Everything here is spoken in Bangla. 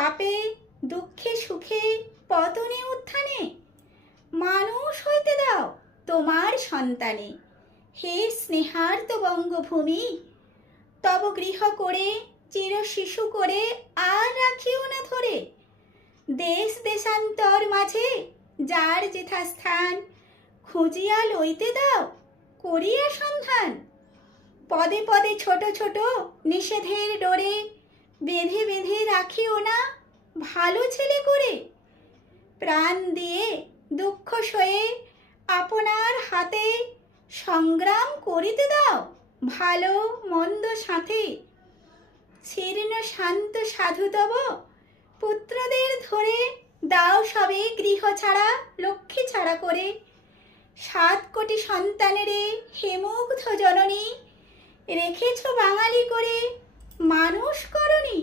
পাপে দুঃখে সুখে পতনে উত্থানে মানুষ হইতে দাও তোমার সন্তানে। হে স্নেহার্ত বঙ্গভূমি, তব গৃহ করে চির শিশু করে আর রাখিও না ধরে। দেশ দেশান্তর মাঝে যার যেথা স্থান খুঁজিয়া লইতে দাও করিয়া সন্ধান। পদে পদে ছোট ছোট নিষেধের ডোরে বেঁধে বেঁধে রাখিও না ভালো ছেলে করে। প্রাণ দিয়ে দুঃখ সয়ে আপনার হাতে সংগ্রাম করিতে দাও ভালো মন্দ সাথে। শীর্ণ শান্ত সাধুতব পুত্রদের ধরে দাও সবে গৃহ ছাড়া লক্ষ্মী ছাড়া করে। 7 কোটি সন্তানেরে হেমুগ্ধ জননী রেখেছ বাঙালি করে মানুষ করনি।